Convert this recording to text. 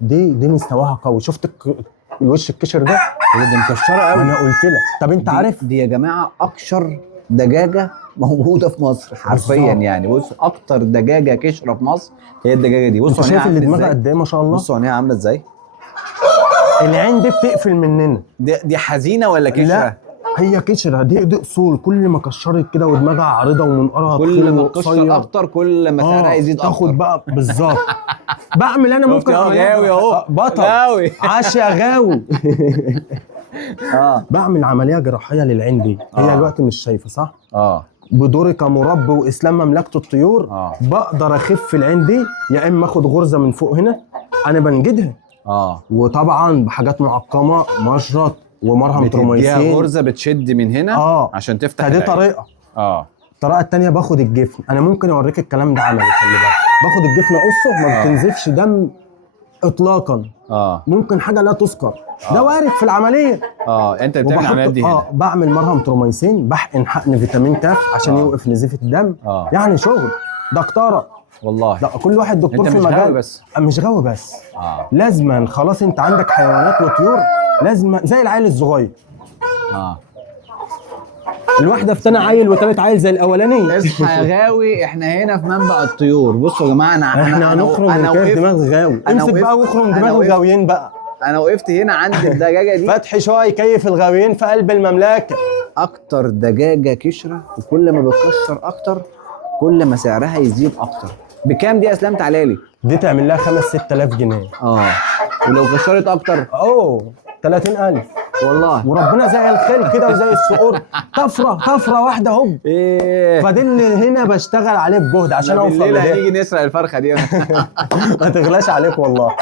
دي مستواها قوي. شفت الوش الكشر ده؟ دي مكشره قوي. انا قلت لك. طب انت عارف دي يا جماعه اكشر دجاجه موجوده في مصر حرفيا بالظبط. يعني. بص اكتر دجاجه كشره في مصر هي الدجاجه دي. انت بصوا شايف اللي عامله دماغها ازاي. قد ايه ما شاء الله. بصوا عينيها عامله ازاي. العين دي بتقفل مننا. دي حزينه ولا كشره؟ لا هي كشره. دي اصول. كل ما كشرت كده ودماغها عريضه ومنقارها كل ما تخين تكشر وقصير. اكتر كل ما سعرها يزيد اكتر. تاخد بقى بالظبط. بعمل انا ممكن اهو عملية غاوي اهو. بطل غاوي. عاش يا غاوي. بعمل عمليه جراحيه للعين دي. هي دلوقتي مش شايفه صح؟ بدوري كمربي واسلام مملكه الطيور بقدر اخف العين دي، يا اما اخد غرزه من فوق هنا انا بنجدها. وطبعا بحاجات معقمه مشرط ومرهم تروميسين. بتديها غرزه بتشد من هنا عشان تفتح فدي العين. طريقه. الطريقه الثانيه باخد الجفن. انا ممكن اوريك الكلام ده عملي. خلي بالك باخد الجفن اقصه ما بتنزفش دم اطلاقا. ممكن حاجه لا تذكر. ده وارد في العمليه. انت بتعمل العمليات دي هنا. بعمل مرهم تروميسين، بحقن حقن فيتامين كاف عشان يوقف نزيف الدم. يعني شغل دكتوره والله. لا كل واحد دكتور في مش مجال. غاوي بس. مش غاوي بس. لازما خلاص انت عندك حيوانات وطيور لازم زي العيل الصغير. الواحده في تاني عيل وتالت عيل زي الاولاني. اصحى يا غاوي، احنا هنا في منبع الطيور. بصوا يا جماعه احنا هنخرم من كيف دماغ غاوي. امسك بقى واخرم دماغ الغاويين بقى. انا وقفت هنا عند الدجاجه دي. فتحي شويه يكيف الغاويين في قلب المملكه. اكتر دجاجه كشره، وكل ما بتكشر اكتر كل ما سعرها يزيد اكتر. بكام دي يا اسلام؟ تعالى لي. دي تعمل لها 5-6000 جنيه. ولو كشرت اكتر 30,000 والله. وربنا زي الخيل كده وزي الصقور. طفره واحده هوب. فدي اللي هنا بشتغل عليه بجهد عشان اوصل بالليل هنيجي نسرق الفرخه دي. ما تغلاش عليك والله.